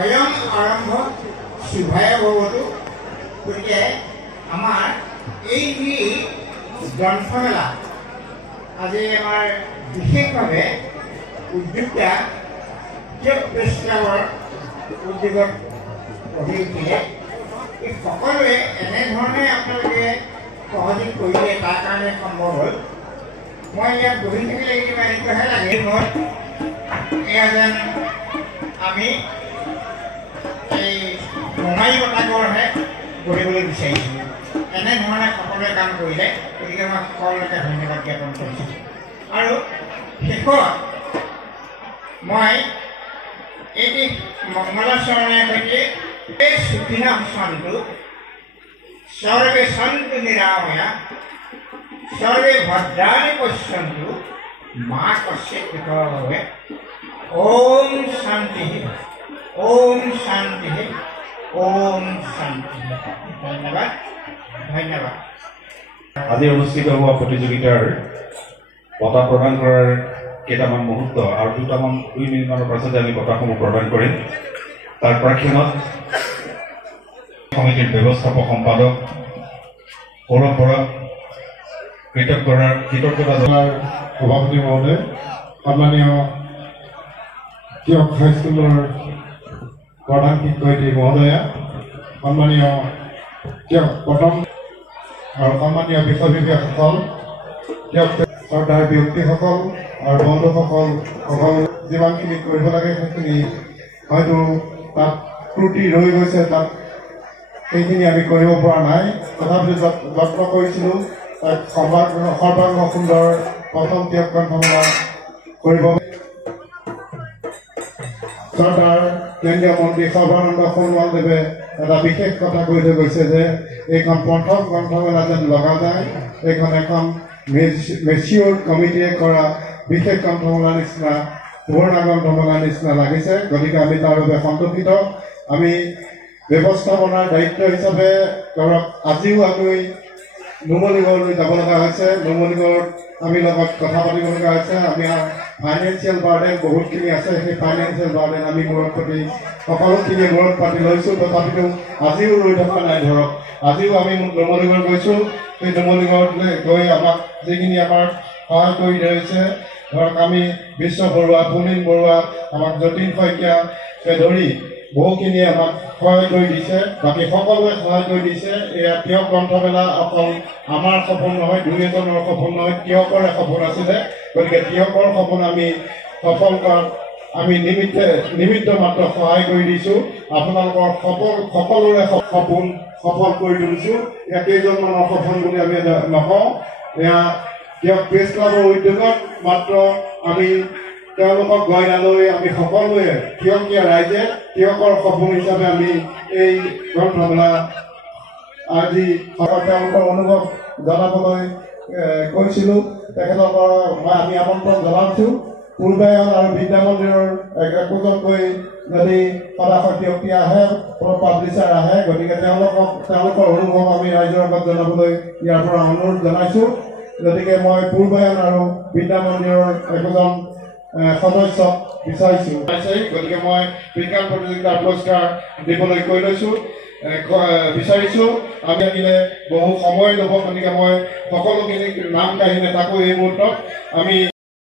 অয়ম আৰম্ভ শুভায় ভৱতু। গতিকে আমাৰ এই যি গ্ৰন্থমেলা আজি আমাৰ বিশেষভাৱে উদ্যোক্তা প্ৰেছ ক্লাবৰ উদ্যোগত গঢ়ি উঠিলে। এই সকলোৱে এনেধৰণে আপোনালোকে সহযোগ কৰিলে, তাৰ কাৰণে সম্ভৱ হ'ল। মই ইয়াত বহি থাকিলে কিবা এনেকুৱাহে লাগে, মই এয়া যেন আমি এই মোমাই বতাগৰহে কৰিবলৈ বিচাৰিছিলোঁ। এনেধৰণে সকলোৱে কাম কৰিলে, গতিকে মই সকলোকে ধন্যবাদ জ্ঞাপন কৰিছোঁ। আৰু শেষত মই এটি মংগলাচৰণৰ সৈতে এই সুখীনাম সন্তু সৰ্বে সন্তু নিৰাময়া সর্বে ভদ্রাণি পশ্যন্তু মা কশ্যচিৎ বিপদে। ওম শান্তি, ওম শান্তি, ওম শান্তি। ধন্যবাদ, ধন্যবাদ। আজি অনুষ্ঠিত হোৱা প্ৰতিযোগিতাৰ বঁটা প্ৰদান কৰাৰ কেইটামান মুহূৰ্ত আৰু 2 মিনিটমানৰ পাছতে আমি বঁটাসমূহ প্ৰদান কৰিম। তাৰ প্ৰাক্ষণত সমিতিৰ ব্যৱস্থাপক সম্পাদক সৌৰভ বৰাক কৃতজ্ঞতা জনাৰ সভাপতি মহোদয়, সন্মানীয় তিয়ক হাইস্কুলৰ প্ৰধান শিক্ষয়িত্ৰী মহোদয়া, সন্মানীয় তিয়ক প্ৰথম আৰু সন্মানীয় বিষয় বিষয়াসকল, তিয়ক শ্ৰদ্ধাৰ ব্যক্তিসকল আৰু বন্ধুসকল, যিমানখিনি কৰিব লাগে সেইখিনি হয়তো তাত ত্ৰুটি ৰৈ গৈছে, তাত সেইখিনি আমি কৰিব পৰা নাই। তথাপিও যত্ন কৰিছিলোঁ তাক সৰ্বাংগ সুন্দৰ প্ৰথম তিয়ক গ্ৰন্থমেলা কৰিব। চৰকাৰ কেন্দ্ৰীয় মন্ত্ৰী সৰ্বানন্দ সোণোৱালদেৱে এটা বিশেষ কথা কৈ থৈ গৈছে যে এইখন প্ৰথম গ্ৰন্থমেলা যেন লগা যায়, এইখন এখন মেচিয়ৰ কমিটিয়ে কৰা বিশেষ গ্ৰন্থমেলাৰ নিচিনা, পুৰণা গ্ৰন্থমেলাৰ নিচিনা লাগিছে। গতিকে আমি তাৰ বাবে সন্তুষ্ট। আমি ব্যৱস্থাপনাৰ দায়িত্ব হিচাপে ধৰক আজিও আমি নুমলীগড়লৈ যাব লগা হৈছে, নুমলীগড়ত আমি লগত কথা পাতিব লগা হৈছে। আমি ফাইনেন্সিয়েল বাৰ্ডেন বহুতখিনি আছে, সেই ফাইনেন্সিয়েল বাৰ্ডেন আমি মূৰত পাতি সকলোখিনি মূৰত পাতি লৈছোঁ। তথাপিতো আজিও ৰৈ থকা নাই। ধৰক আজিও আমি নুমলীগড় গৈছোঁ, সেই নুমলীগড়লৈ গৈ আমাক যিখিনি আমাক সহায় কৰি ধৰিছে, ধৰক আমি বিশ্ব বৰুৱা, পুনীন বৰুৱা, আমাক যতীন শইকীয়াকে ধৰি বহুখিনিয়ে আমাক সহায় কৰি দিছে। বাকী সকলোৱে সহায় কৰি দিছে। এয়া তিয়ক গ্ৰন্থমেলা অকল আমাৰ সপোন নহয়, 2-এজনৰ সপোন নহয়, তিয়কৰে সপোন আছিলে। গতিকে তিয়কৰ সপোন আমি সফল কৰাত আমি নিমিত্ত মাত্ৰ সহায় কৰি দিছোঁ। আপোনালোকৰ সকলোৰে সপোন সফল কৰি তুলিছোঁ। এয়া কেইজনমানৰ সপোন বুলি আমি নকওঁ, এয়া তিয়ক প্ৰেছ ক্লাবৰ উদ্যোগত মাত্ৰ আমি তেওঁলোকক গইনা লৈ আমি সকলোৱে তিয়কীয়া ৰাইজে তিয়কৰ সপোন হিচাপে আমি এই গ্ৰন্থমেলা আজি তেওঁলোকৰ অনুভৱ জনাবলৈ কৈছিলোঁ। তেখেতলোকৰ আমি আমন্ত্ৰণ জনাইছোঁ। পূৰ্বায়ন আৰু বিদ্যা মন্দিৰৰ একোজনকৈ যদি সদাশয় ব্যক্তি আহে, পাব্লিচাৰ আহে, গতিকে তেওঁলোকৰ অনুভৱ আমি ৰাইজৰ আগত জনাবলৈ ইয়াৰ পৰা অনুৰোধ জনাইছোঁ। গতিকে মই পূৰ্বায়ন আৰু বিদ্যা মন্দিৰৰ একোজন সদস্যক বিচাৰিছোঁ। গতিকে মই বিজ্ঞান প্ৰতিযোগিতাৰ পুৰস্কাৰ দিবলৈ কৈ লৈছোঁ, বিচাৰিছোঁ। আমি আহিলে বহু সময় ল'ব, গতিকে মই সকলোখিনি নাম কাঢ়ি নেথাকোঁ এই মুহূৰ্তত। আমি